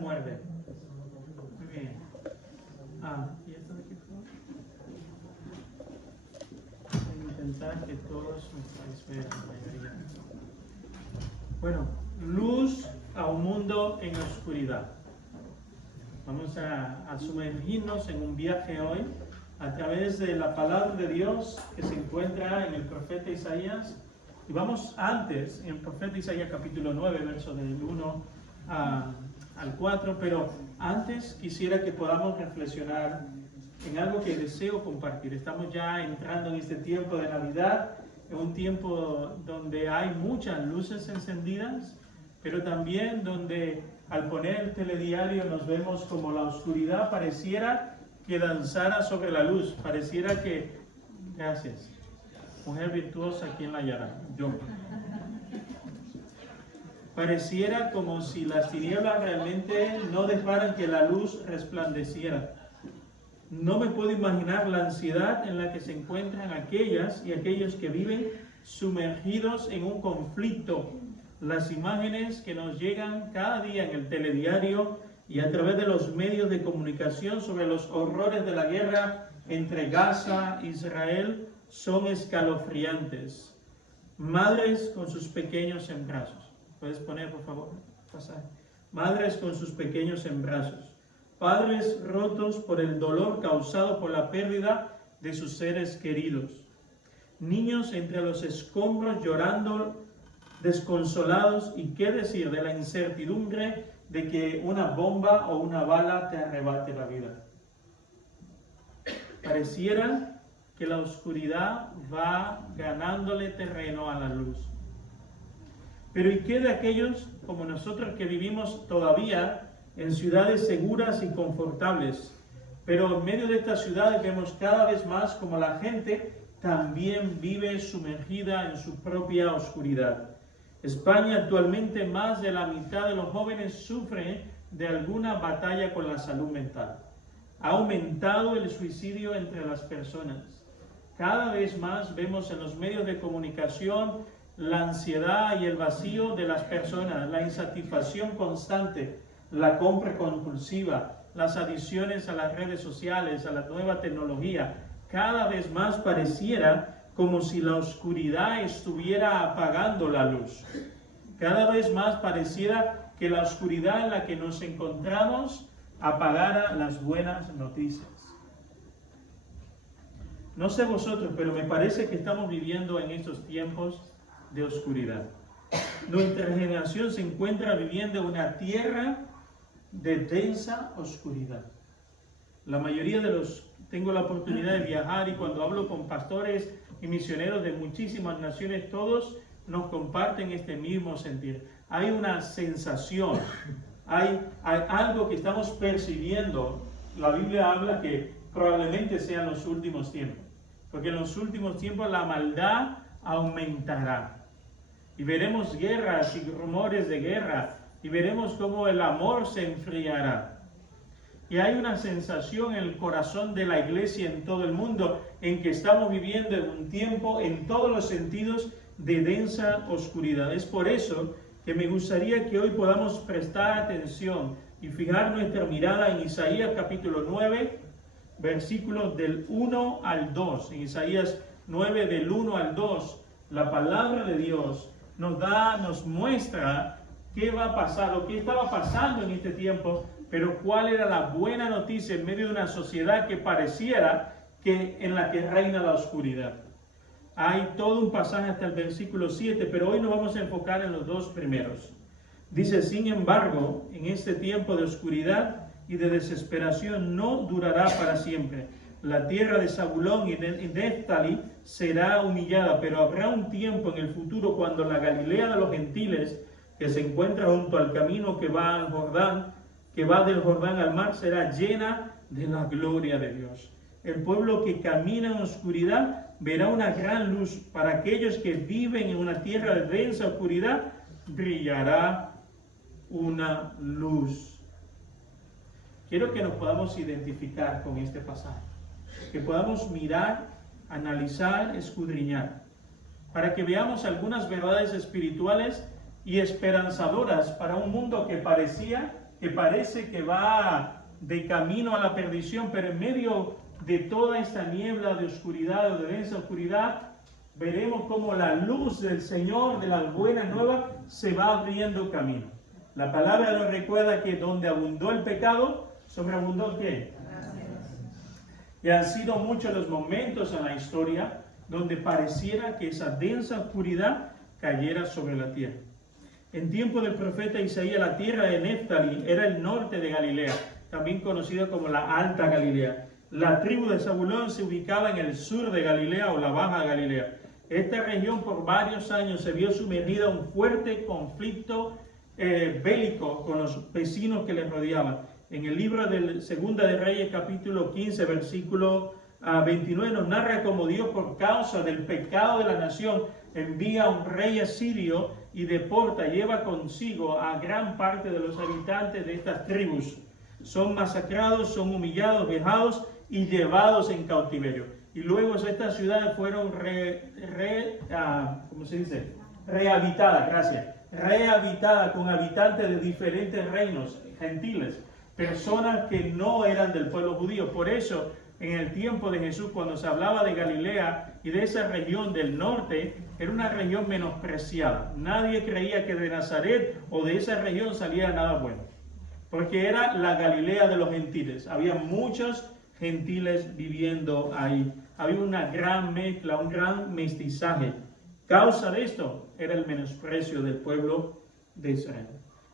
muerde. Muy bien. ¿Y esto de qué fue? Voy a intentar que todos me estáis viendo, la mayoría. Bueno, luz a un mundo en oscuridad. Vamos a sumergirnos en un viaje hoy a través de la palabra de Dios que se encuentra en el profeta Isaías. Y vamos antes, en el profeta Isaías capítulo 9, versos del 1 al 4, pero antes quisiera que podamos reflexionar en algo que deseo compartir. Estamos ya entrando en este tiempo de Navidad, en un tiempo donde hay muchas luces encendidas, pero también donde al poner el telediario nos vemos como la oscuridad pareciera que danzara sobre la luz, pareciera que... Gracias. Mujer virtuosa, ¿quién la hallará? Yo. Pareciera como si las tinieblas realmente no dejaran que la luz resplandeciera. No me puedo imaginar la ansiedad en la que se encuentran aquellas y aquellos que viven sumergidos en un conflicto. Las imágenes que nos llegan cada día en el telediario y a través de los medios de comunicación sobre los horrores de la guerra entre Gaza e Israel son escalofriantes. Madres con sus pequeños en brazos. ¿Puedes poner, por favor? Pasar. Madres con sus pequeños en brazos. Padres rotos por el dolor causado por la pérdida de sus seres queridos. Niños entre los escombros llorando, desconsolados, y qué decir de la incertidumbre de que una bomba o una bala te arrebate la vida. Pareciera que la oscuridad va ganándole terreno a la luz. Pero ¿y qué de aquellos como nosotros que vivimos todavía en ciudades seguras y confortables? Pero en medio de estas ciudades vemos cada vez más como la gente también vive sumergida en su propia oscuridad. España actualmente más de la mitad de los jóvenes sufren de alguna batalla con la salud mental. Ha aumentado el suicidio entre las personas. Cada vez más vemos en los medios de comunicación la ansiedad y el vacío de las personas, la insatisfacción constante, la compra compulsiva, las adicciones a las redes sociales, a la nueva tecnología. Cada vez más pareciera como si la oscuridad estuviera apagando la luz. Cada vez más pareciera que la oscuridad en la que nos encontramos apagara las buenas noticias. No sé vosotros, pero me parece que estamos viviendo en estos tiempos de oscuridad. Nuestra generación se encuentra viviendo en una tierra de densa oscuridad. La mayoría de los... Tengo la oportunidad de viajar y cuando hablo con pastores y misioneros de muchísimas naciones, todos nos comparten este mismo sentir. Hay una sensación, hay algo que estamos percibiendo. La Biblia habla que probablemente sean los últimos tiempos, porque en los últimos tiempos la maldad aumentará. Y veremos guerras y rumores de guerra, y veremos cómo el amor se enfriará. Y hay una sensación en el corazón de la iglesia en todo el mundo, en que estamos viviendo en un tiempo, en todos los sentidos, de densa oscuridad. Es por eso que me gustaría que hoy podamos prestar atención y fijar nuestra mirada en Isaías capítulo 9, versículos del 1 al 2. En Isaías 9, del 1 al 2, la palabra de Dios nos muestra qué va a pasar, o qué estaba pasando en este tiempo, pero cuál era la buena noticia en medio de una sociedad que pareciera que en la que reina la oscuridad. Hay todo un pasaje hasta el versículo 7, pero hoy nos vamos a enfocar en los dos primeros. Dice, sin embargo, en este tiempo de oscuridad y de desesperación no durará para siempre. La tierra de Zabulón y de Neftalí será humillada, pero habrá un tiempo en el futuro cuando la Galilea de los gentiles, que se encuentra junto al camino que va al Jordán, que va del Jordán al mar, será llena de la gloria de Dios. El pueblo que camina en oscuridad verá una gran luz. Para aquellos que viven en una tierra de densa oscuridad, brillará una luz. Quiero que nos podamos identificar con este pasaje, que podamos mirar, analizar, escudriñar, para que veamos algunas verdades espirituales y esperanzadoras para un mundo que parecía que parece que va de camino a la perdición, pero en medio de toda esta niebla de oscuridad o de densa oscuridad, veremos cómo la luz del Señor, de la buena nueva, se va abriendo camino. La palabra nos recuerda que donde abundó el pecado, sobreabundó ¿qué? Y han sido muchos los momentos en la historia donde pareciera que esa densa oscuridad cayera sobre la tierra. En tiempo del profeta Isaías, la tierra de Neftali era el norte de Galilea, también conocida como la Alta Galilea. La tribu de Zabulón se ubicaba en el sur de Galilea o la Baja Galilea. Esta región por varios años se vio sumergida en un fuerte conflicto bélico con los vecinos que les rodeaban. En el libro de Segunda de Reyes, capítulo 15, versículo 29, nos narra cómo Dios, por causa del pecado de la nación, envía a un rey asirio y deporta, lleva consigo a gran parte de los habitantes de estas tribus. Son masacrados, son humillados, vejados y llevados en cautiverio. Y luego estas ciudades fueron rehabilitadas, rehabilitadas con habitantes de diferentes reinos gentiles, personas que no eran del pueblo judío. Por eso, en el tiempo de Jesús, cuando se hablaba de Galilea y de esa región del norte, era una región menospreciada. Nadie creía que de Nazaret o de esa región saliera nada bueno, porque era la Galilea de los gentiles. Había muchos gentiles viviendo ahí. Había una gran mezcla, un gran mestizaje. Causa de esto era el menosprecio del pueblo de Israel.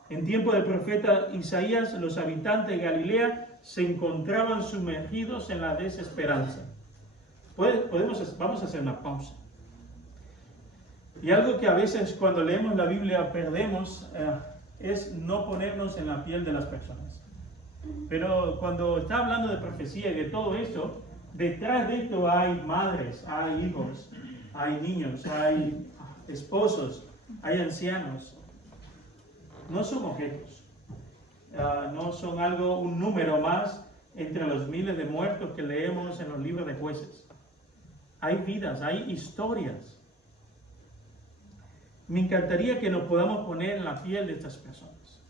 En tiempo del profeta Isaías, los habitantes de Galilea se encontraban sumergidos en la desesperanza. Vamos a hacer una pausa. Y algo que a veces cuando leemos la Biblia perdemos es no ponernos en la piel de las personas. Pero cuando está hablando de profecía y de todo esto, detrás de esto hay madres, hay hijos, hay niños, hay esposos, hay ancianos. No son objetos, no son un número más entre los miles de muertos que leemos en los libros de jueces. Hay vidas, hay historias. Me encantaría que nos podamos poner en la piel de estas personas.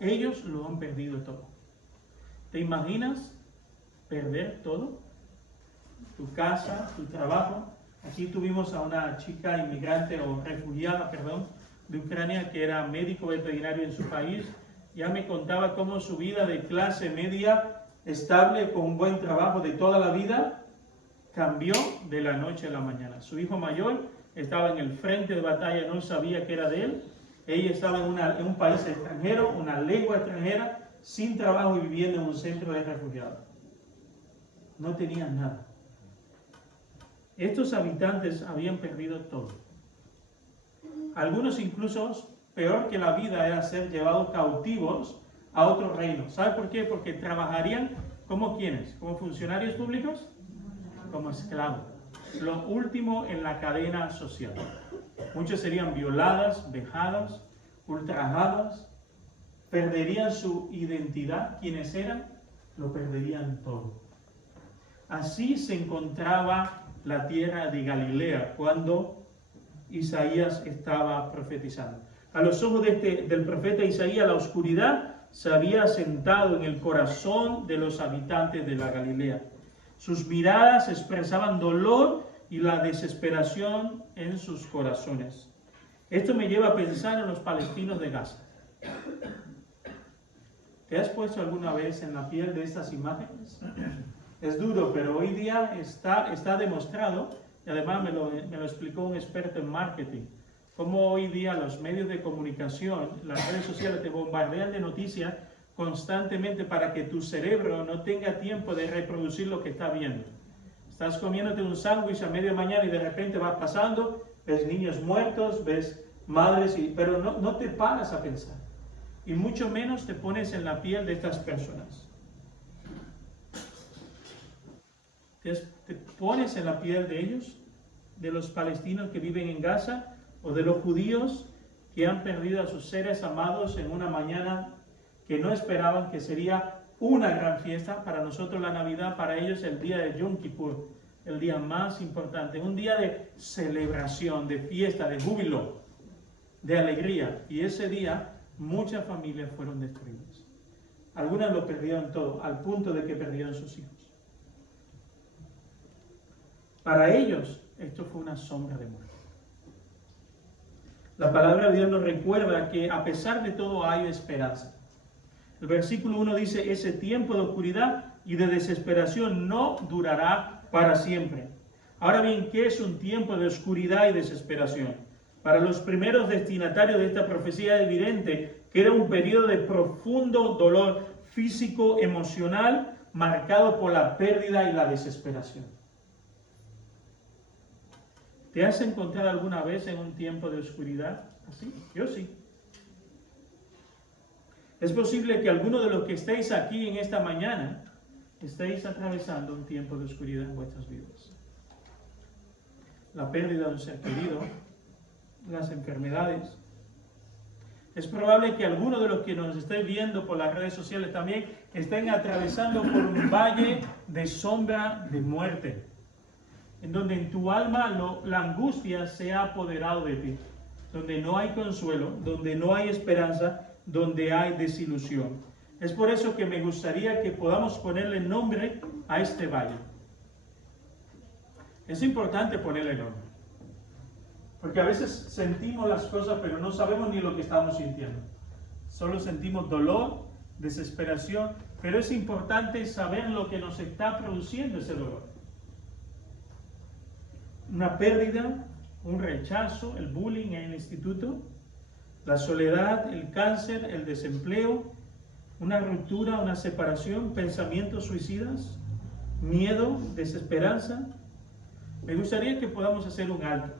Ellos lo han perdido todo. ¿Te imaginas perder todo? Tu casa, tu trabajo. Aquí tuvimos a una chica inmigrante o refugiada, de Ucrania, que era médico veterinario en su país. Ya me contaba cómo su vida de clase media, estable, con un buen trabajo de toda la vida, cambió de la noche a la mañana. Su hijo mayor estaba en el frente de batalla, no sabía que era de él. Ella estaba en un país extranjero, una lengua extranjera, sin trabajo y viviendo en un centro de refugiados. No tenían nada. Estos habitantes habían perdido todo. Algunos incluso, peor que la vida, era ser llevados cautivos a otro reino. ¿Sabe por qué? Porque trabajarían como ¿quiénes? ¿Como funcionarios públicos? Como esclavos. Lo último en la cadena social. Muchos serían violadas, vejadas, ultrajadas, perderían su identidad. ¿Quiénes eran? Lo perderían todo. Así se encontraba la tierra de Galilea cuando Isaías estaba profetizando. A los ojos del profeta Isaías, la oscuridad se había asentado en el corazón de los habitantes de la Galilea. Sus miradas expresaban dolor y la desesperación en sus corazones. Esto me lleva a pensar en los palestinos de Gaza. ¿Te has puesto alguna vez en la piel de estas imágenes? Es duro, pero hoy día está demostrado, y además me lo explicó un experto en marketing, cómo hoy día los medios de comunicación, las redes sociales te bombardean de noticias constantemente para que tu cerebro no tenga tiempo de reproducir lo que está viendo. Estás comiéndote un sándwich a media mañana y de repente vas pasando, ves niños muertos, ves madres, pero no te paras a pensar. Y mucho menos te pones en la piel de estas personas. ¿Te pones en la piel de ellos? ¿De los palestinos que viven en Gaza? ¿O de los judíos que han perdido a sus seres amados en una mañana que no esperaban, que sería una gran fiesta? Para nosotros la Navidad, para ellos el día de Yom Kippur, el día más importante, un día de celebración, de fiesta, de júbilo, de alegría. Y ese día muchas familias fueron destruidas. Algunas lo perdieron todo, al punto de que perdieron sus hijos. Para ellos, esto fue una sombra de muerte. La palabra de Dios nos recuerda que a pesar de todo hay esperanza. El versículo 1 dice, ese tiempo de oscuridad y de desesperación no durará para siempre. Ahora bien, ¿qué es un tiempo de oscuridad y desesperación? Para los primeros destinatarios de esta profecía es evidente que era un periodo de profundo dolor físico, emocional, marcado por la pérdida y la desesperación. ¿Te has encontrado alguna vez en un tiempo de oscuridad así? Yo sí. Es posible que algunos de los que estéis aquí en esta mañana estéis atravesando un tiempo de oscuridad en vuestras vidas. La pérdida de un ser querido, las enfermedades. Es probable que algunos de los que nos estéis viendo por las redes sociales también estén atravesando por un valle de sombra de muerte, en donde en tu alma la angustia se ha apoderado de ti, donde no hay consuelo, donde no hay esperanza, donde hay desilusión. Es por eso que me gustaría que podamos ponerle nombre a este valle. Es importante ponerle nombre, porque a veces sentimos las cosas pero no sabemos ni lo que estamos sintiendo. Solo sentimos dolor, desesperación, pero es importante saber lo que nos está produciendo ese dolor. Una pérdida, un rechazo, el bullying en el instituto, la soledad, el cáncer, el desempleo, una ruptura, una separación, pensamientos suicidas, miedo, desesperanza. Me gustaría que podamos hacer un alto.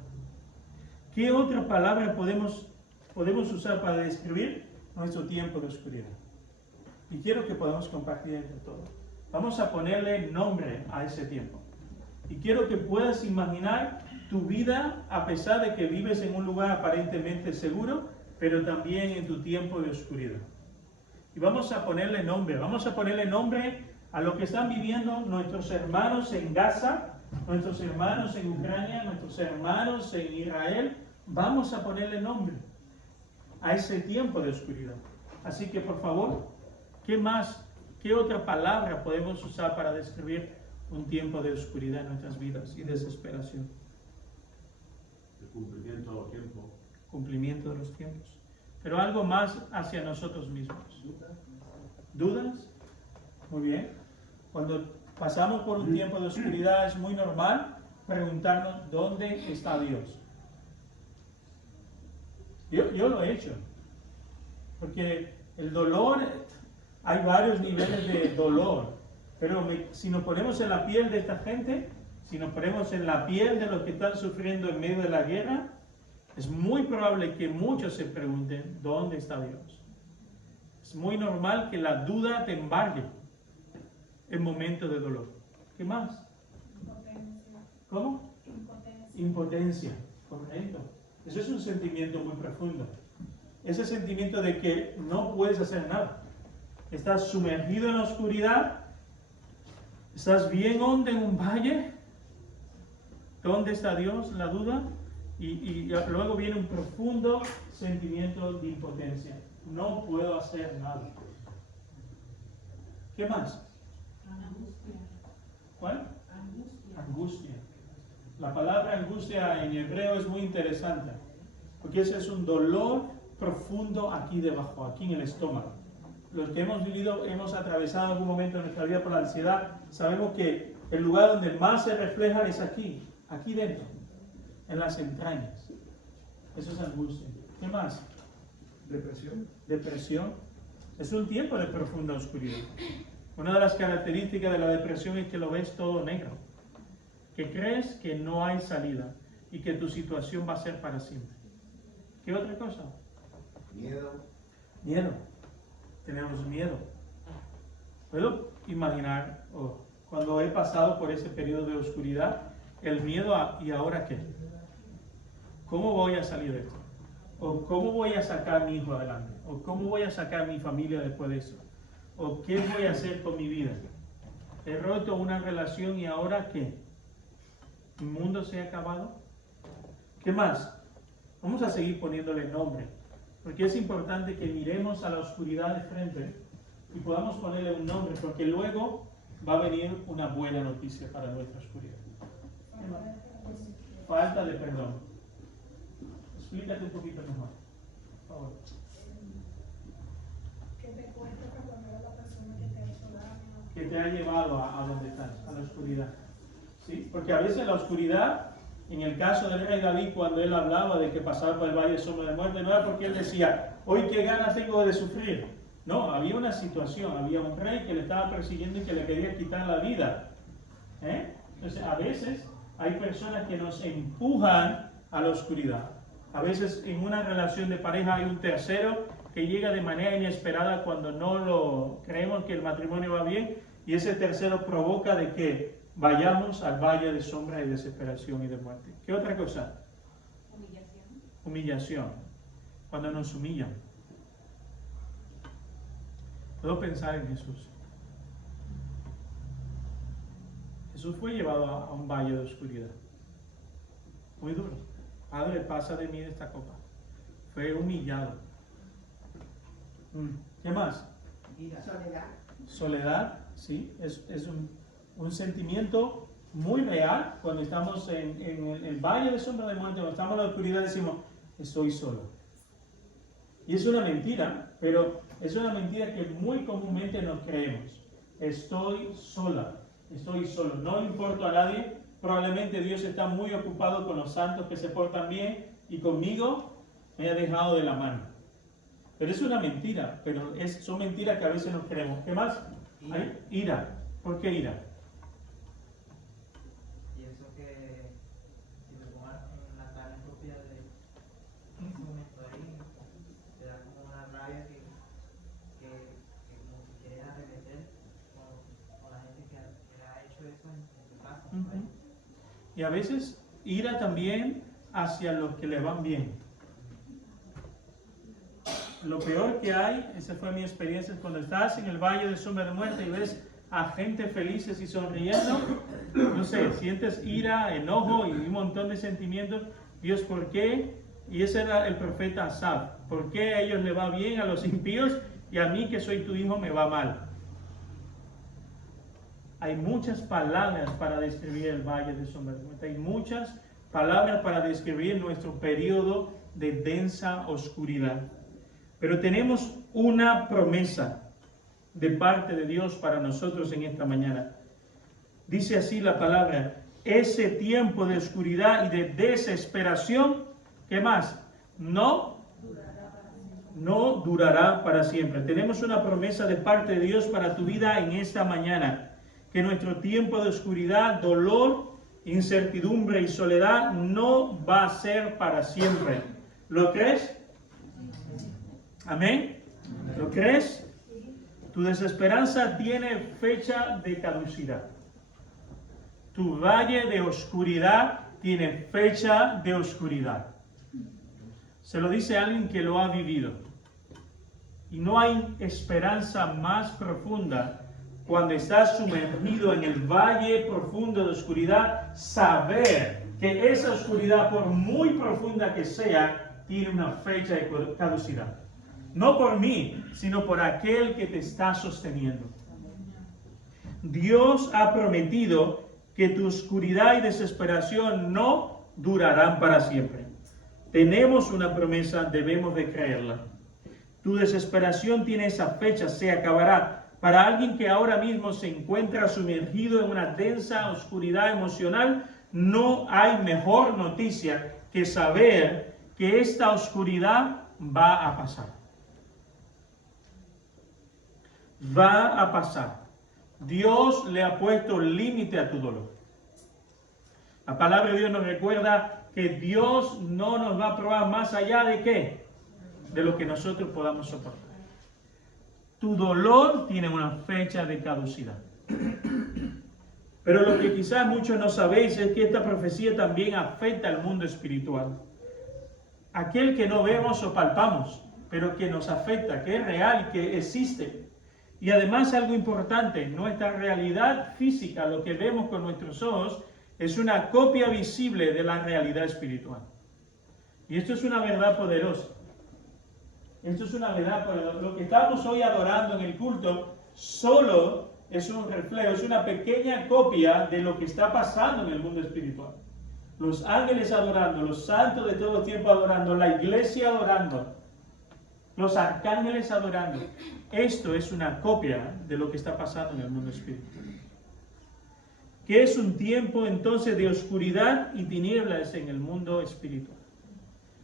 ¿Qué otra palabra podemos usar para describir nuestro tiempo de oscuridad? Y quiero que podamos compartir entre todos. Vamos a ponerle nombre a ese tiempo. Y quiero que puedas imaginar tu vida a pesar de que vives en un lugar aparentemente seguro, pero también en tu tiempo de oscuridad. Y vamos a ponerle nombre a lo que están viviendo nuestros hermanos en Gaza, nuestros hermanos en Ucrania, nuestros hermanos en Israel. Vamos a ponerle nombre a ese tiempo de oscuridad. Así que por favor, ¿qué otra palabra podemos usar para describir un tiempo de oscuridad en nuestras vidas y desesperación? El cumplimiento de los tiempos. Cumplimiento de los tiempos. Pero algo más hacia nosotros mismos. ¿Dudas? Muy bien. Cuando pasamos por un tiempo de oscuridad es muy normal preguntarnos ¿dónde está Dios? Yo lo he hecho. Porque el dolor, hay varios niveles de dolor. Pero si nos ponemos en la piel de esta gente, si nos ponemos en la piel de los que están sufriendo en medio de la guerra, es muy probable que muchos se pregunten, ¿dónde está Dios? Es muy normal que la duda te embargue en momentos de dolor. ¿Qué más? Impotencia. ¿Cómo? Impotencia. Correcto. Eso es un sentimiento muy profundo. Ese sentimiento de que no puedes hacer nada. Estás sumergido en la oscuridad. Estás bien hondo en un valle. ¿Dónde está Dios? La duda. Y luego viene un profundo sentimiento de impotencia. No puedo hacer nada. ¿Qué más? Angustia. ¿Cuál? Angustia. Angustia. La palabra angustia en hebreo es muy interesante, porque ese es un dolor profundo aquí debajo, aquí en el estómago. Los que hemos vivido, hemos atravesado algún momento de nuestra vida por la ansiedad, sabemos que el lugar donde más se refleja es aquí dentro, en las entrañas. Eso es angustia. ¿Qué más? Depresión. Depresión. Es un tiempo de profunda oscuridad. Una de las características de la depresión es que lo ves todo negro, que crees que no hay salida y que tu situación va a ser para siempre. ¿Qué otra cosa? Miedo. Miedo. Tenemos miedo. Puedo imaginar, cuando he pasado por ese periodo de oscuridad, el miedo a ¿y ahora qué? ¿Cómo voy a salir de esto? ¿O cómo voy a sacar a mi hijo adelante? ¿O cómo voy a sacar a mi familia después de eso? ¿O qué voy a hacer con mi vida? He roto una relación y ahora ¿qué? ¿Mi mundo se ha acabado? ¿Qué más? Vamos a seguir poniéndole nombre. Porque es importante que miremos a la oscuridad de frente y podamos ponerle un nombre, porque luego va a venir una buena noticia para nuestra oscuridad. Falta de perdón. Explícate un poquito mejor, por favor. ¿Qué te cuesta perdonar a la persona que te ha hecho daño? Que te ha llevado a donde estás, a la oscuridad. ¿Sí? Porque a veces la oscuridad, en el caso del rey David, cuando él hablaba de que pasaba por el valle de sombra de muerte, no era porque él decía, hoy qué ganas tengo de sufrir. No, había una situación, había un rey que le estaba persiguiendo y que le quería quitar la vida. Entonces, a veces hay personas que nos empujan a la oscuridad. A veces en una relación de pareja hay un tercero que llega de manera inesperada cuando no lo creemos que el matrimonio va bien, y ese tercero provoca de que vayamos al valle de sombra y desesperación y de muerte. ¿Qué otra cosa? Humillación. Humillación. Cuando nos humillan. Puedo pensar en Jesús. Jesús fue llevado a un valle de oscuridad. Muy duro. Padre, pasa de mí esta copa. Fue humillado. ¿Qué más? Soledad. Soledad, sí, es un sentimiento muy real. Cuando estamos en el valle de sombra de muerte, cuando estamos en la oscuridad, decimos, estoy solo. Y es una mentira, pero es una mentira que muy comúnmente nos creemos. Estoy sola, estoy solo, no le importo a nadie. Probablemente Dios está muy ocupado con los santos que se portan bien y conmigo me ha dejado de la mano. Pero es una mentira, pero son mentiras que a veces nos creemos. ¿Qué más? Ira. ¿Por qué ira? Pienso que si me pongo en la carne propia de ese momento ahí, te da como una rabia que como que quieres arremeter con la gente que ha hecho eso en tu casa. Uh-huh. Y a veces ira también hacia los que le van bien. Lo peor que hay, esa fue mi experiencia, es cuando estás en el valle de sombra de muerte y ves a gente felices y sonriendo, no sé, sientes ira, enojo y un montón de sentimientos. Dios, ¿por qué? Y ese era el profeta Asaf. ¿Por qué a ellos le va bien, a los impíos, y a mí que soy tu hijo me va mal? Hay muchas palabras para describir el valle de sombra de muerte. Hay muchas palabras para describir nuestro periodo de densa oscuridad. Pero tenemos una promesa de parte de Dios para nosotros en esta mañana. Dice así la palabra, ese tiempo de oscuridad y de desesperación, ¿qué más? No durará para siempre. Tenemos una promesa de parte de Dios para tu vida en esta mañana, que nuestro tiempo de oscuridad, dolor, incertidumbre y soledad no va a ser para siempre. ¿Lo crees? Amén. ¿Lo crees? Tu desesperanza tiene fecha de caducidad. Tu valle de oscuridad tiene fecha de oscuridad. Se lo dice alguien que lo ha vivido. Y no hay esperanza más profunda cuando estás sumergido en el valle profundo de oscuridad, saber que esa oscuridad, por muy profunda que sea, tiene una fecha de caducidad. No por mí, sino por aquel que te está sosteniendo. Dios ha prometido que tu oscuridad y desesperación no durarán para siempre. Tenemos una promesa, debemos de creerla. Tu desesperación tiene esa fecha, se acabará. Para alguien que ahora mismo se encuentra sumergido en una densa oscuridad emocional, no hay mejor noticia que saber que esta oscuridad va a pasar. Va a pasar. Dios le ha puesto límite a tu dolor. La palabra de Dios nos recuerda que Dios no nos va a probar más allá de ¿qué? De lo que nosotros podamos soportar. Tu dolor tiene una fecha de caducidad. Pero lo que quizás muchos no sabéis es que esta profecía también afecta al mundo espiritual. Aquel que no vemos o palpamos, pero que nos afecta, que es real y que existe. Y además algo importante, nuestra realidad física, lo que vemos con nuestros ojos, es una copia visible de la realidad espiritual. Y esto es una verdad poderosa. Esto es una verdad, pero lo que estamos hoy adorando en el culto solo es un reflejo, es una pequeña copia de lo que está pasando en el mundo espiritual. Los ángeles adorando, los santos de todo tiempo adorando, la iglesia adorando, los arcángeles adorando. Esto es una copia de lo que está pasando en el mundo espiritual. Que es un tiempo entonces de oscuridad y tinieblas en el mundo espiritual.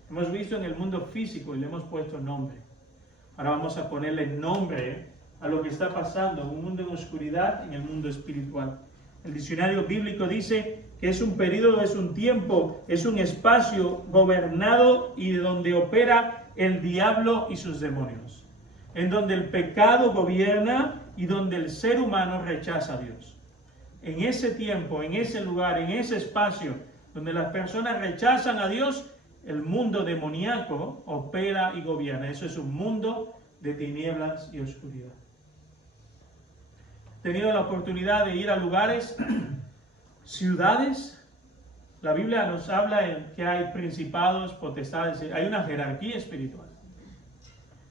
Hemos visto en el mundo físico y le hemos puesto nombre. Ahora vamos a ponerle nombre a lo que está pasando en un mundo en oscuridad en el mundo espiritual. El diccionario bíblico dice que es un periodo, es un tiempo, es un espacio gobernado y donde opera el diablo y sus demonios. En donde el pecado gobierna y donde el ser humano rechaza a Dios. En ese tiempo, en ese lugar, en ese espacio donde las personas rechazan a Dios, el mundo demoníaco opera y gobierna. Eso es un mundo de tinieblas y oscuridad. He tenido la oportunidad de ir a lugares, ciudades. La Biblia nos habla de que hay principados, potestades, hay una jerarquía espiritual.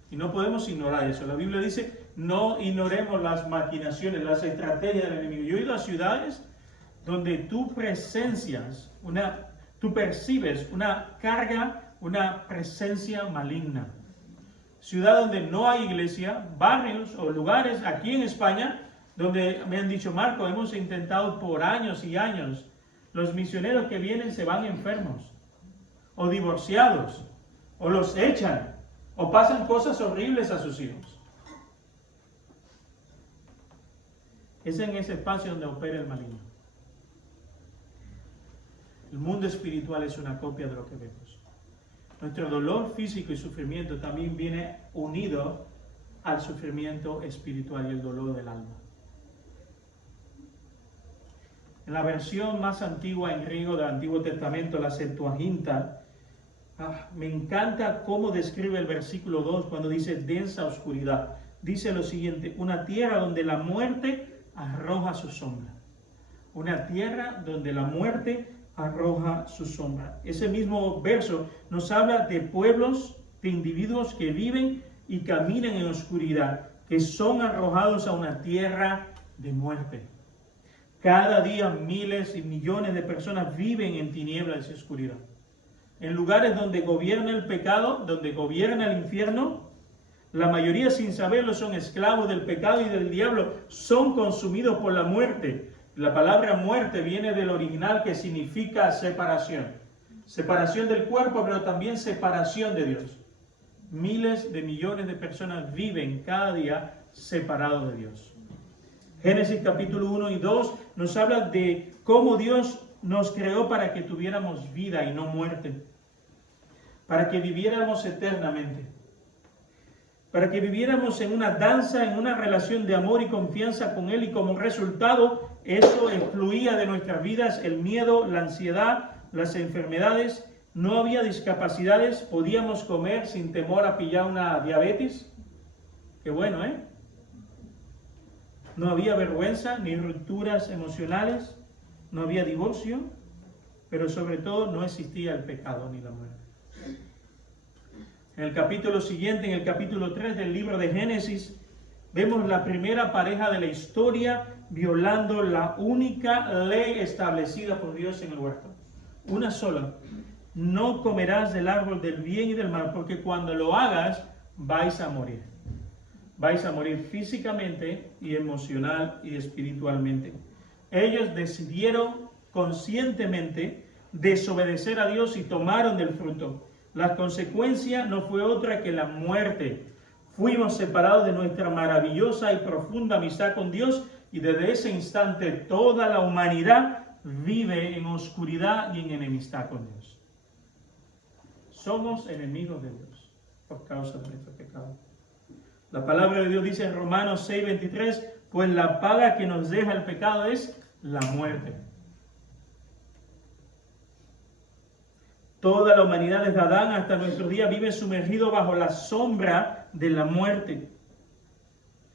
Y no podemos ignorar eso. La Biblia dice, no ignoremos las maquinaciones, las estrategias del enemigo. Yo he ido a ciudades donde tú percibes una carga, una presencia maligna. Ciudad donde no hay iglesia, barrios o lugares aquí en España, donde me han dicho, Marco, hemos intentado por años y años. Los misioneros que vienen se van enfermos, o divorciados, o los echan, o pasan cosas horribles a sus hijos. Es en ese espacio donde opera el maligno. El mundo espiritual es una copia de lo que vemos. Nuestro dolor físico y sufrimiento también viene unido al sufrimiento espiritual y el dolor del alma. En la versión más antigua en griego del Antiguo Testamento, la Septuaginta, me encanta cómo describe el versículo 2 cuando dice densa oscuridad. Dice lo siguiente, una tierra donde la muerte arroja su sombra. Una tierra donde la muerte arroja su sombra. Ese mismo verso nos habla de pueblos, de individuos que viven y caminan en oscuridad, que son arrojados a una tierra de muerte. Cada día miles y millones de personas viven en tinieblas y oscuridad. En lugares donde gobierna el pecado, donde gobierna el infierno, la mayoría sin saberlo son esclavos del pecado y del diablo, son consumidos por la muerte. La palabra muerte viene del original que significa separación. Separación del cuerpo, pero también separación de Dios. Miles de millones de personas viven cada día separados de Dios. Génesis capítulo 1 y 2 nos habla de cómo Dios nos creó para que tuviéramos vida y no muerte. Para que viviéramos eternamente. Para que viviéramos en una danza, en una relación de amor y confianza con Él, y como resultado eso excluía de nuestras vidas el miedo, la ansiedad, las enfermedades. No había discapacidades, podíamos comer sin temor a pillar una diabetes. Qué bueno, ¿eh? No había vergüenza ni rupturas emocionales, no había divorcio, pero sobre todo no existía el pecado ni la muerte. En el capítulo siguiente, en el capítulo 3 del libro de Génesis, vemos la primera pareja de la historia violando la única ley establecida por Dios en el huerto. Una sola. No comerás del árbol del bien y del mal, porque cuando lo hagas vais a morir. Vais a morir físicamente y emocional y espiritualmente. Ellos decidieron conscientemente desobedecer a Dios y tomaron del fruto. La consecuencia no fue otra que la muerte. Fuimos separados de nuestra maravillosa y profunda amistad con Dios, y desde ese instante toda la humanidad vive en oscuridad y en enemistad con Dios. Somos enemigos de Dios por causa de nuestro pecado. La palabra de Dios dice en Romanos 6:23, pues la paga que nos deja el pecado es la muerte. Toda la humanidad desde Adán hasta nuestros días vive sumergido bajo la sombra de la muerte.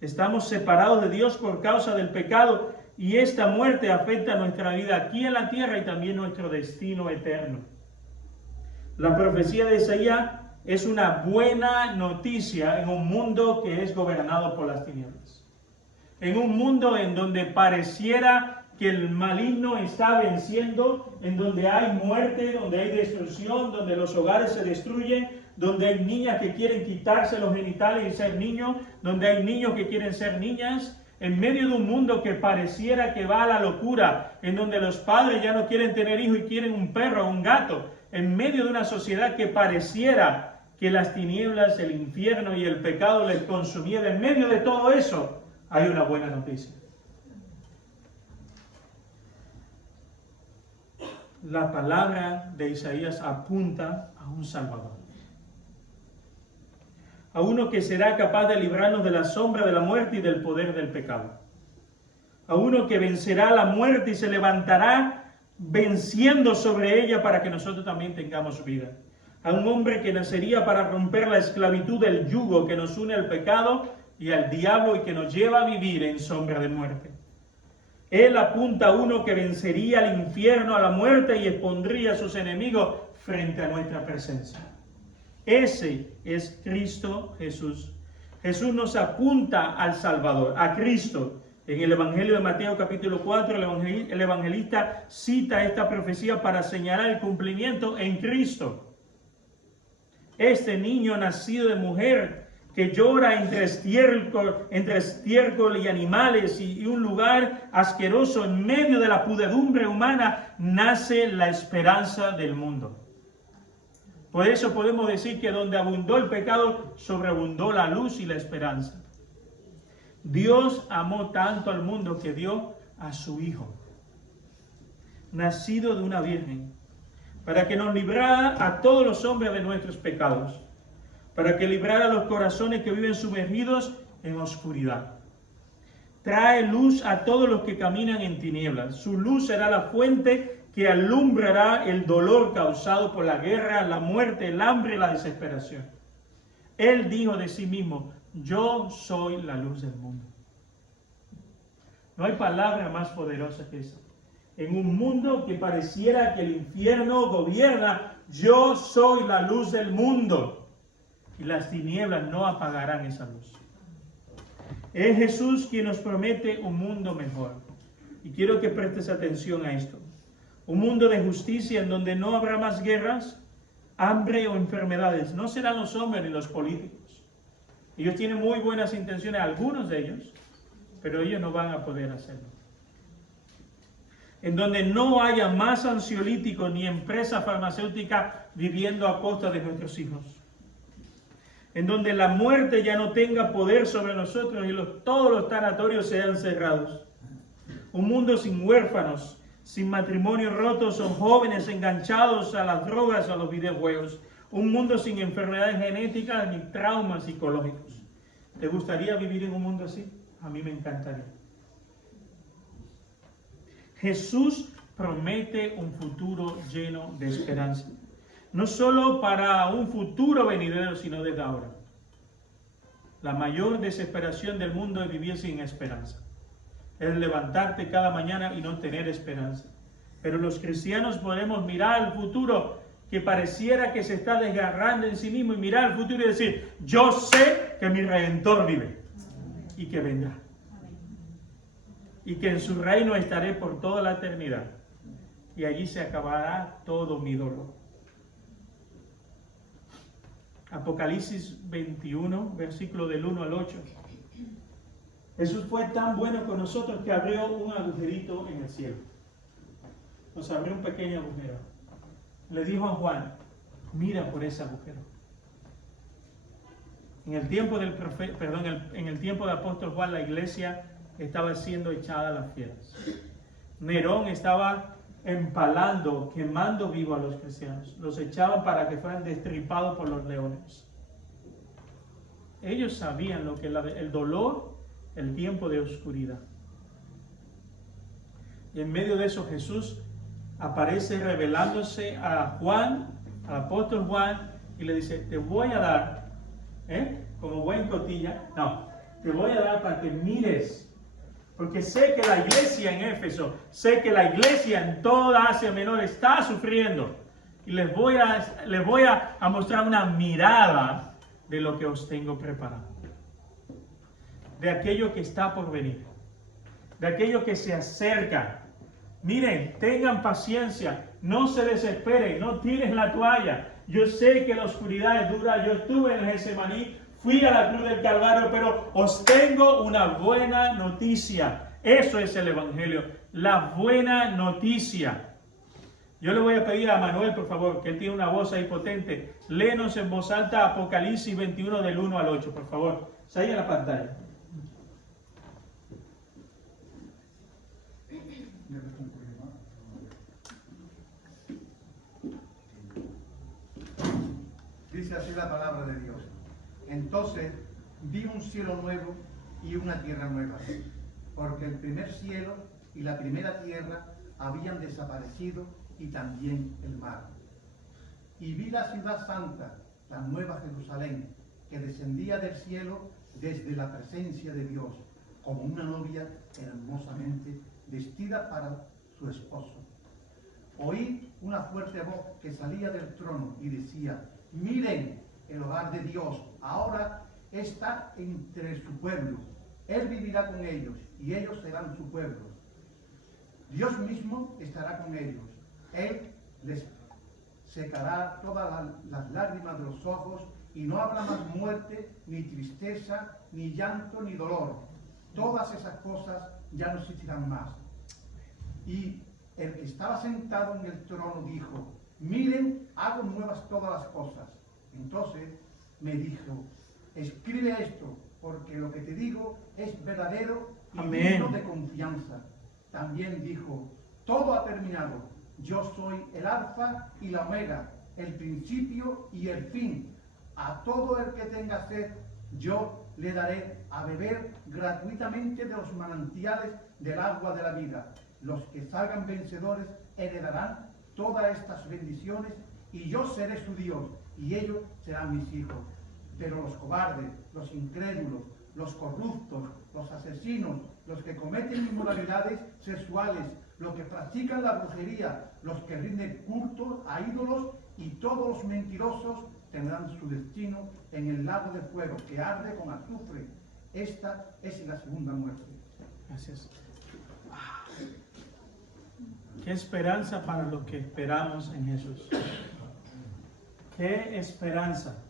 Estamos separados de Dios por causa del pecado, y esta muerte afecta nuestra vida aquí en la tierra y también nuestro destino eterno. La profecía de Isaías es una buena noticia en un mundo que es gobernado por las tinieblas. En un mundo en donde pareciera que el maligno está venciendo, en donde hay muerte, donde hay destrucción, donde los hogares se destruyen, donde hay niñas que quieren quitarse los genitales y ser niños, donde hay niños que quieren ser niñas, en medio de un mundo que pareciera que va a la locura, en donde los padres ya no quieren tener hijos y quieren un perro o un gato, en medio de una sociedad que pareciera que las tinieblas, el infierno y el pecado les consumían, en medio de todo eso hay una buena noticia. La palabra de Isaías apunta a un Salvador, a uno que será capaz de librarnos de la sombra de la muerte y del poder del pecado, a uno que vencerá la muerte y se levantará venciendo sobre ella para que nosotros también tengamos vida, a un hombre que nacería para romper la esclavitud del yugo que nos une al pecado y al diablo y que nos lleva a vivir en sombra de muerte. Él apunta a uno que vencería al infierno, a la muerte y expondría a sus enemigos frente a nuestra presencia. Ese es Cristo Jesús. Jesús nos apunta al Salvador, a Cristo. En el Evangelio de Mateo capítulo 4, el evangelista cita esta profecía para señalar el cumplimiento en Cristo. Este niño nacido de mujer que llora entre estiércol y animales y un lugar asqueroso en medio de la pudredumbre humana, nace la esperanza del mundo. Por eso podemos decir que donde abundó el pecado, sobreabundó la luz y la esperanza. Dios amó tanto al mundo que dio a su Hijo, nacido de una virgen, para que nos librara a todos los hombres de nuestros pecados, para que librara los corazones que viven sumergidos en oscuridad. Trae luz a todos los que caminan en tinieblas. Su luz será la fuente que alumbrará el dolor causado por la guerra, la muerte, el hambre y la desesperación. Él dijo de sí mismo: yo soy la luz del mundo. No hay palabra más poderosa que esa. En un mundo que pareciera que el infierno gobierna, yo soy la luz del mundo. Y las tinieblas no apagarán esa luz. Es Jesús quien nos promete un mundo mejor. Y quiero que prestes atención a esto. Un mundo de justicia en donde no habrá más guerras, hambre o enfermedades. No serán los hombres ni los políticos. Ellos tienen muy buenas intenciones, algunos de ellos, pero ellos no van a poder hacerlo. En donde no haya más ansiolíticos ni empresa farmacéutica viviendo a costa de nuestros hijos. En donde la muerte ya no tenga poder sobre nosotros y todos los tanatorios sean cerrados. Un mundo sin huérfanos, sin matrimonios rotos o jóvenes enganchados a las drogas, a los videojuegos. Un mundo sin enfermedades genéticas ni traumas psicológicos. ¿Te gustaría vivir en un mundo así? A mí me encantaría. Jesús promete un futuro lleno de esperanza. No solo para un futuro venidero, sino desde ahora. La mayor desesperación del mundo es vivir sin esperanza. Es levantarte cada mañana y no tener esperanza. Pero los cristianos podemos mirar al futuro que pareciera que se está desgarrando en sí mismo y mirar al futuro y decir: yo sé que mi Redentor vive y que vendrá. Y que en su reino estaré por toda la eternidad. Y allí se acabará todo mi dolor. Apocalipsis 21, versículo del 1 al 8. Jesús fue tan bueno con nosotros que abrió un agujerito en el cielo. Nos abrió un pequeño agujero. Le dijo a Juan: mira por ese agujero. En el tiempo del en el tiempo del apóstol Juan, la iglesia estaba siendo echada a las fieras. Nerón estaba empalando, quemando vivo a los cristianos. Los echaban para que fueran destripados por los leones. Ellos sabían lo que el dolor, el tiempo de oscuridad. Y en medio de eso Jesús aparece revelándose a Juan, al apóstol Juan, y le dice: te voy a dar, como buen cotilla, te voy a dar para que mires. Porque sé que la iglesia en Éfeso, sé que la iglesia en toda Asia Menor está sufriendo. y les voy a mostrar una mirada de lo que os tengo preparado. De aquello que está por venir. De aquello que se acerca. Miren, tengan paciencia, no se desesperen, no tiren la toalla. Yo sé que la oscuridad es dura, yo estuve en el Getsemaní, fui a la cruz del Calvario, pero os tengo una buena noticia. Eso es el Evangelio, la buena noticia. Yo le voy a pedir a Manuel, por favor, que él tiene una voz ahí potente. Léenos en voz alta Apocalipsis 21 del 1 al 8, por favor. Está ahí en la pantalla. Dice así la palabra de Dios. Entonces vi un cielo nuevo y una tierra nueva, porque el primer cielo y la primera tierra habían desaparecido y también el mar. Y vi la ciudad santa, la nueva Jerusalén, que descendía del cielo desde la presencia de Dios, como una novia hermosamente vestida para su esposo. Oí una fuerte voz que salía del trono y decía: miren, el hogar de Dios ahora está entre su pueblo. Él vivirá con ellos y ellos serán su pueblo. Dios mismo estará con ellos. Él les secará todas las lágrimas de los ojos y no habrá más muerte, ni tristeza, ni llanto, ni dolor. Todas esas cosas ya no existirán más. Y el que estaba sentado en el trono dijo: miren, hago nuevas todas las cosas. Entonces me dijo: escribe esto, porque lo que te digo es verdadero y digno de confianza. También dijo: todo ha terminado. Yo soy el Alfa y la Omega, el principio y el fin. A todo el que tenga sed, yo le daré a beber gratuitamente de los manantiales del agua de la vida. Los que salgan vencedores heredarán todas estas bendiciones, y yo seré su Dios, y ellos serán mis hijos. Pero los cobardes, los incrédulos, los corruptos, los asesinos, los que cometen inmoralidades sexuales, los que practican la brujería, los que rinden culto a ídolos y todos los mentirosos tendrán su destino en el lago de fuego que arde con azufre. Esta es la segunda muerte. Gracias. Qué esperanza para los que esperamos en Jesús. Qué esperanza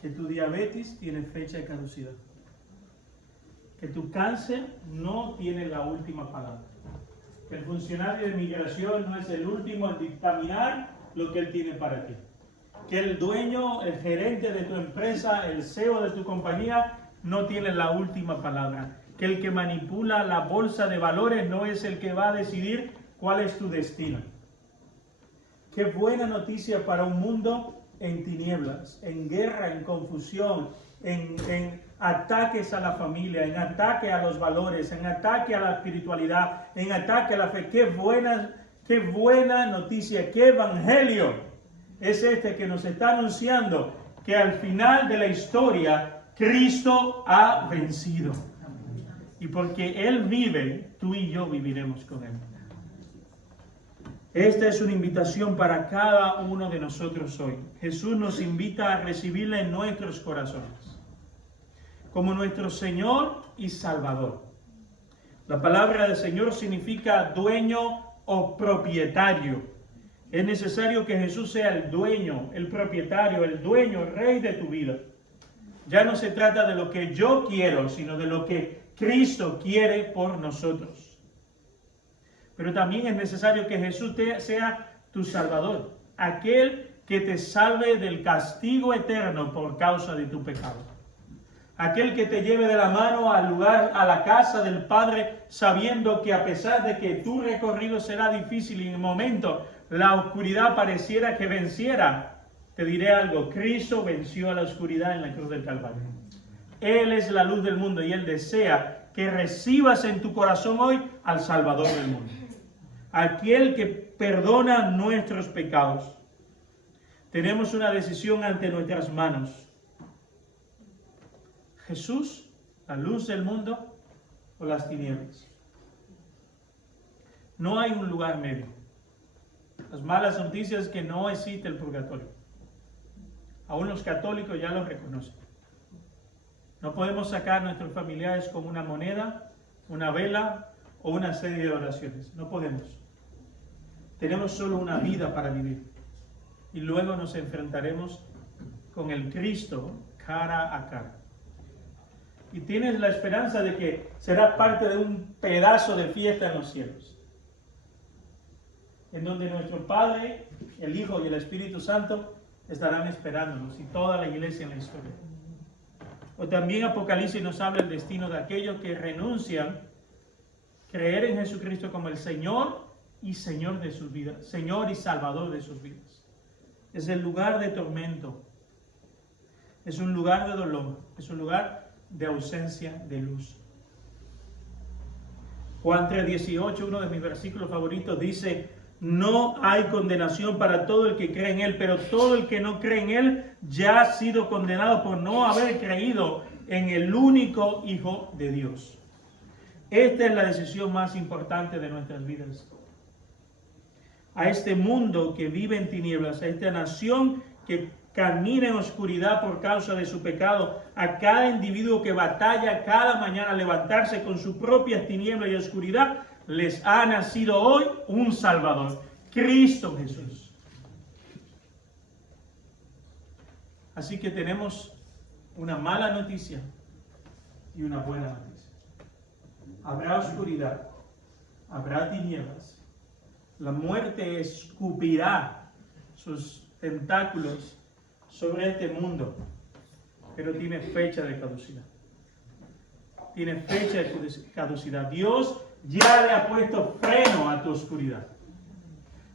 que tu diabetes tiene fecha de caducidad. Que tu cáncer no tiene la última palabra. Que el funcionario de migración no es el último en dictaminar lo que él tiene para ti. Que el dueño, el gerente de tu empresa, el CEO de tu compañía no tiene la última palabra. Que el que manipula la bolsa de valores no es el que va a decidir cuál es tu destino. Qué buena noticia para un mundo en tinieblas, en guerra, en confusión, en ataques a la familia, en ataque a los valores, en ataque a la espiritualidad, en ataque a la fe. Qué buena noticia, qué evangelio es este que nos está anunciando que al final de la historia Cristo ha vencido. Y porque Él vive, tú y yo viviremos con Él. Esta es una invitación para cada uno de nosotros hoy. Jesús nos invita a recibirle en nuestros corazones como nuestro Señor y Salvador. La palabra del Señor significa dueño o propietario. Es necesario que Jesús sea el dueño, el propietario, el dueño, el rey de tu vida. Ya no se trata de lo que yo quiero, sino de lo que Cristo quiere por nosotros. Pero también es necesario que Jesús sea tu Salvador, aquel que te salve del castigo eterno por causa de tu pecado. Aquel que te lleve de la mano al lugar, a la casa del Padre, sabiendo que a pesar de que tu recorrido será difícil y en el momento la oscuridad pareciera que venciera, te diré algo: Cristo venció a la oscuridad en la cruz del Calvario. Él es la luz del mundo y Él desea que recibas en tu corazón hoy al Salvador del mundo. Aquel que perdona nuestros pecados. Tenemos una decisión ante nuestras manos. Jesús, la luz del mundo, o las tinieblas. No hay un lugar medio. Las malas noticias es que no existe el purgatorio. Aún los católicos ya lo reconocen. No podemos sacar a nuestros familiares con una moneda, una vela o una serie de oraciones. No podemos. Tenemos solo una vida para vivir. Y luego nos enfrentaremos con el Cristo cara a cara. Y tienes la esperanza de que será parte de un pedazo de fiesta en los cielos, en donde nuestro Padre, el Hijo y el Espíritu Santo estarán esperándonos, y toda la iglesia en la historia. O también Apocalipsis nos habla del destino de aquellos que renuncian creer en Jesucristo como el Señor y Señor de sus vidas, Señor y Salvador de sus vidas. Es el lugar de tormento, es un lugar de dolor, es un lugar de ausencia de luz. Juan 3:18, uno de mis versículos favoritos, dice: no hay condenación para todo el que cree en Él, pero todo el que no cree en Él ya ha sido condenado por no haber creído en el único Hijo de Dios. Esta es la decisión más importante de nuestras vidas. A este mundo que vive en tinieblas, a esta nación que camina en oscuridad por causa de su pecado, a cada individuo que batalla cada mañana a levantarse con sus propias tinieblas y oscuridad, les ha nacido hoy un Salvador, Cristo Jesús. Así que tenemos una mala noticia y una buena noticia. Habrá oscuridad, habrá tinieblas. La muerte escupirá sus tentáculos sobre este mundo, pero tiene fecha de caducidad. Tiene fecha de caducidad. Dios ya le ha puesto freno a tu oscuridad.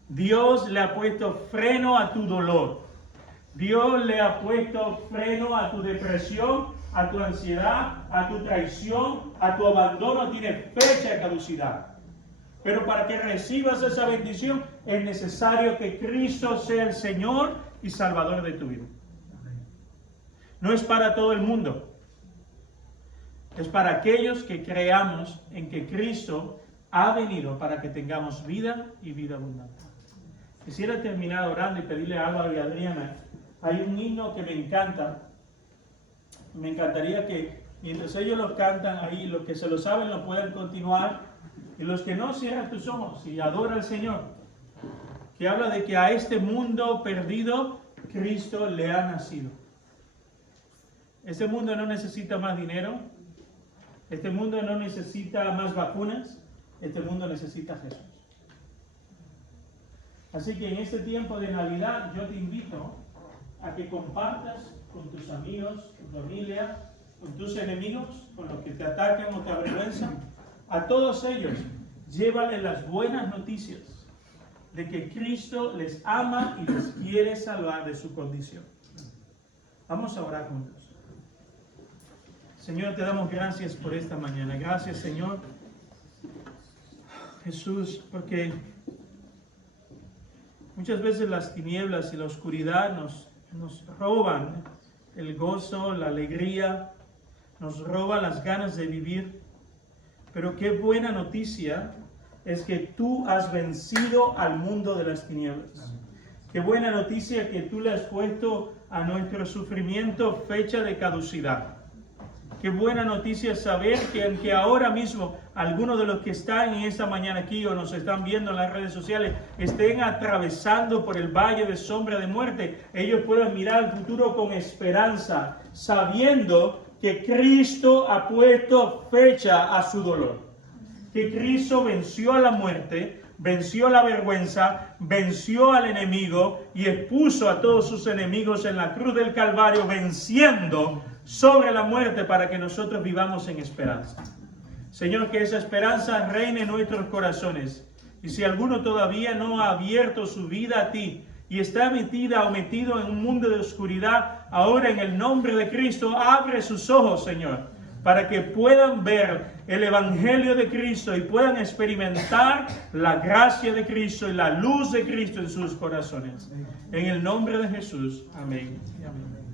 Dios le ha puesto freno a tu dolor. Dios le ha puesto freno a tu depresión, a tu ansiedad, a tu traición, a tu abandono. Tiene fecha de caducidad. Pero para que recibas esa bendición es necesario que Cristo sea el Señor y Salvador de tu vida. No es para todo el mundo. Es para aquellos que creamos en que Cristo ha venido para que tengamos vida y vida abundante. Quisiera terminar orando y pedirle a Álvaro y a Adriana. Hay un himno que me encanta. Me encantaría que mientras ellos lo cantan ahí, los que se lo saben lo puedan continuar. Y los que no, cierran tus ojos y adora al Señor. Que habla de que a este mundo perdido, Cristo le ha nacido. Este mundo no necesita más dinero. Este mundo no necesita más vacunas. Este mundo necesita a Jesús. Así que en este tiempo de Navidad yo te invito a que compartas con tus amigos, tu familia, con tus enemigos, con los que te atacan o te avergüenzan. A todos ellos, llévale las buenas noticias de que Cristo les ama y les quiere salvar de su condición. Vamos a orar juntos. Señor, te damos gracias por esta mañana. Gracias, Señor Jesús, porque muchas veces las tinieblas y la oscuridad nos roban el gozo, la alegría, nos roban las ganas de vivir. Pero qué buena noticia es que tú has vencido al mundo de las tinieblas. Qué buena noticia que tú le has puesto a nuestro sufrimiento fecha de caducidad. Qué buena noticia saber que aunque ahora mismo algunos de los que están en esta mañana aquí o nos están viendo en las redes sociales estén atravesando por el valle de sombra de muerte, ellos puedan mirar al futuro con esperanza, sabiendo que Cristo ha puesto fecha a su dolor. Que Cristo venció a la muerte, venció la vergüenza, venció al enemigo y expuso a todos sus enemigos en la cruz del Calvario, venciendo sobre la muerte para que nosotros vivamos en esperanza. Señor, que esa esperanza reine en nuestros corazones. Y si alguno todavía no ha abierto su vida a ti y está metida o metido en un mundo de oscuridad, ahora en el nombre de Cristo, abre sus ojos, Señor, para que puedan ver el Evangelio de Cristo y puedan experimentar la gracia de Cristo y la luz de Cristo en sus corazones. En el nombre de Jesús. Amén. Amén.